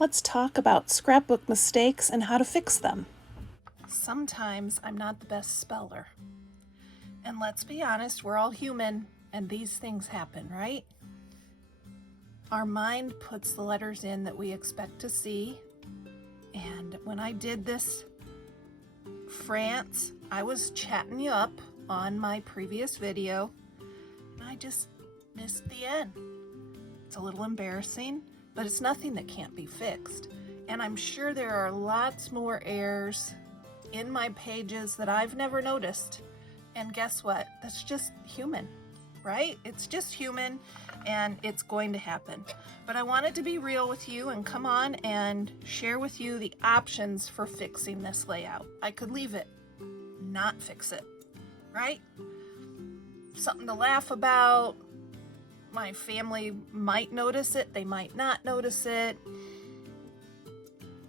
Let's talk about scrapbook mistakes and how to fix them. Sometimes I'm not the best speller. And let's be honest, we're all human and these things happen, right? Our mind puts the letters in that we expect to see. And when I did this France, I was chatting you up on my previous video and I just missed the N. It's a little embarrassing, but it's nothing that can't be fixed. And I'm sure there are lots more errors in my pages that I've never noticed. And guess what? That's just human, right? It's just human and it's going to happen. But I wanted to be real with you and come on and share with you the options for fixing this layout. I could leave it, not fix it, right? Something to laugh about. My family might notice it, they might not notice it,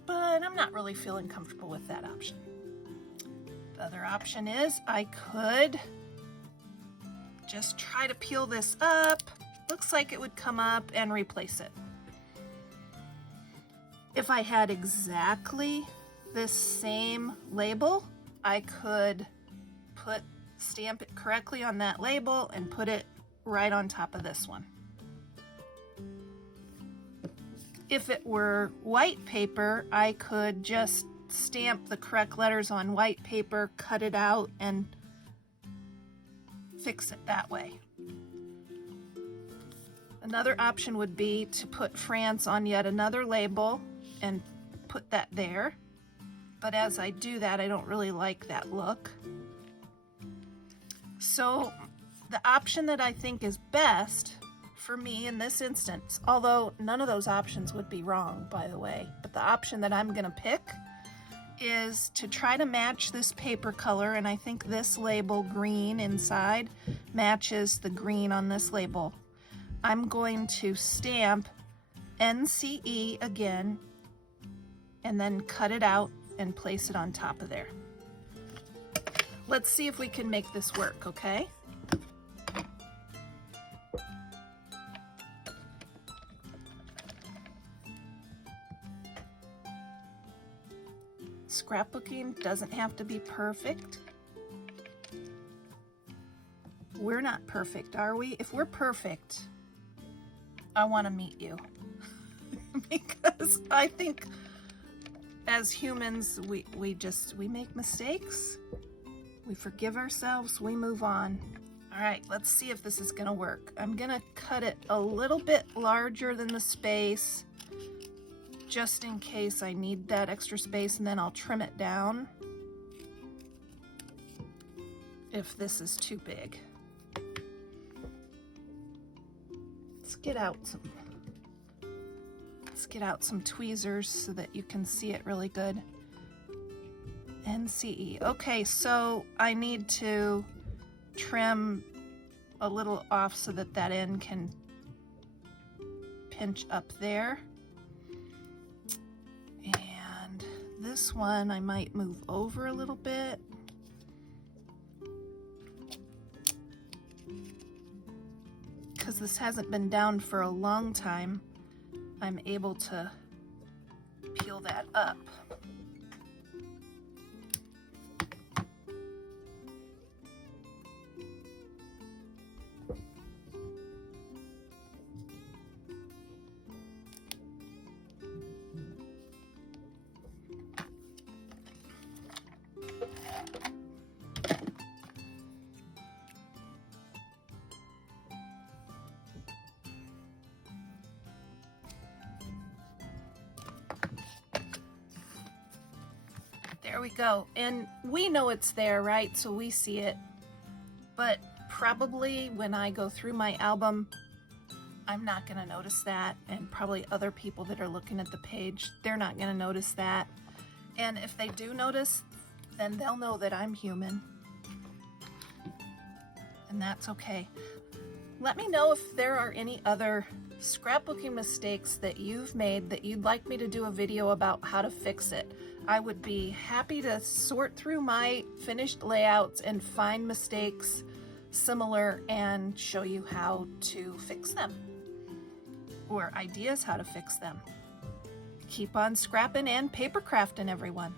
but I'm not really feeling comfortable with that option. The other option is I could just try to peel this up. Looks like it would come up and replace it. If I had exactly this same label, I could stamp it correctly on that label and put it right on top of this one. If it were white paper, I could just stamp the correct letters on white paper, cut it out, and fix it that way. Another option would be to put France on yet another label and put that there. But as I do that, I don't really like that look. So the option that I think is best for me in this instance, although none of those options would be wrong, by the way, but the option that I'm gonna pick is to try to match this paper color, and I think this label green inside matches the green on this label. I'm going to stamp NCE again and then cut it out and place it on top of there. Let's see if we can make this work, okay? Scrapbooking doesn't have to be perfect. We're not perfect, are we? If we're perfect, I want to meet you. Because I think as humans, we make mistakes. We forgive ourselves, we move on. All right, let's see if this is gonna work. I'm gonna cut it a little bit larger than the space, just in case I need that extra space, and then I'll trim it down if this is too big. Let's get out some tweezers so that you can see it really good. NCE. Okay, so I need to trim a little off so that that end can pinch up there. And this one I might move over a little bit. Because this hasn't been down for a long time, I'm able to peel that up. There we go. And we know it's there, right? So we see it. But probably when I go through my album, I'm not going to notice that. And probably other people that are looking at the page, they're not going to notice that. And if they do notice, then they'll know that I'm human. And that's okay. Let me know if there are any other scrapbooking mistakes that you've made that you'd like me to do a video about how to fix it. I would be happy to sort through my finished layouts and find mistakes similar and show you how to fix them, or ideas how to fix them. Keep on scrapping and paper crafting, everyone.